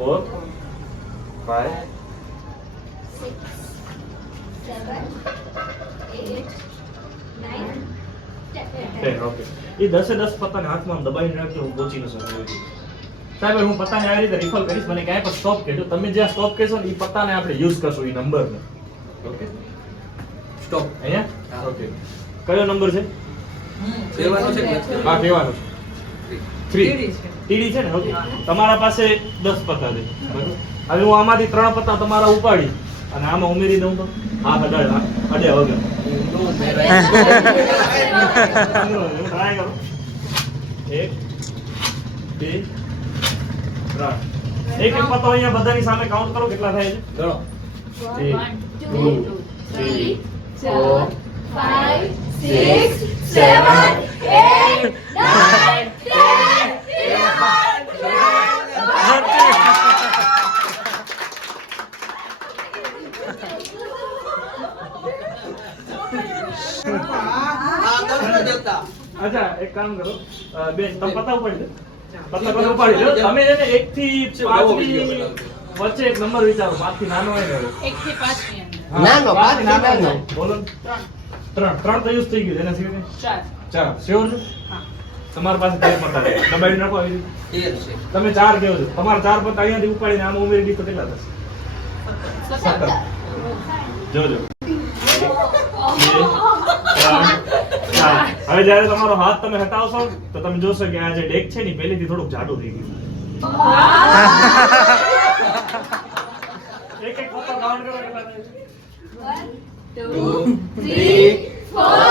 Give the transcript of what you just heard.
4 5 6 7 8 9 10 okay એ 10 પત્તાને હાથમાં દબાઈને રાખજો હું પહોંચી ન શકું સાહેબ હું પત્તાને આવી રીતે રિફર કરીશ મને ક્યાંય પણ સ્ટોપ કહેજો તમે જ્યાં સ્ટોપ કહેશો ને એ પત્તાને આપણે યુઝ કરશું એ નંબરને ઓકે સ્ટોપ અહીંયા ઓકે કયો નંબર છે કહેવાનો છે હા કહેવાનો છે 3 ટીડી છે ને ઓકે તમારા પાસે 10 પત્તા છે બરાબર હવે હું આમાંથી 3 પત્તા તમારા ઉપાડી અને આમાં ઉમેરી દઉં તો હા અડે વગર ટ્રાય કરો 1 2 3 એક પત્તો અહીંયા બધાની સામે કાઉન્ટ કરો કેટલા થાય છે ગણો 1 2 3 4 5 6 7 8 9 અચ્છા એક કામ કરો બેન તમે પત્તા ઉપાડી લો પત્તા તમે ઉપાડી લો તમે છે ને 1 થી 5 ની વચ્ચે એક નંબર વિચારો 5 થી નાનો હોય ને 1 થી 5 ની અંદર નાનો 5 થી નાનો બોલો 3 તો યુઝ થઈ ગયું એના સિવાય 4 શ્યોર છો હા તમારી પાસે 13 પત્તા છે દબાઈ નાખો આવી રીતે 13 છે તમે 4 કહો છો તમારા 4 પત્તા અહીંયાથી ઉપાડીને આમાં ઉમેરી દીધો કેટલા થશે 17 જોજો હવે જ્યારે તમારો હાથ તમે હટાવશો તો તમે જોશો કે આ જે ડેક છે ને પહેલેથી થોડુંક જાડું થઈ ગયું એક પત્તો કાઉન્ટ કરો કેટલા થાય 1 2 3 4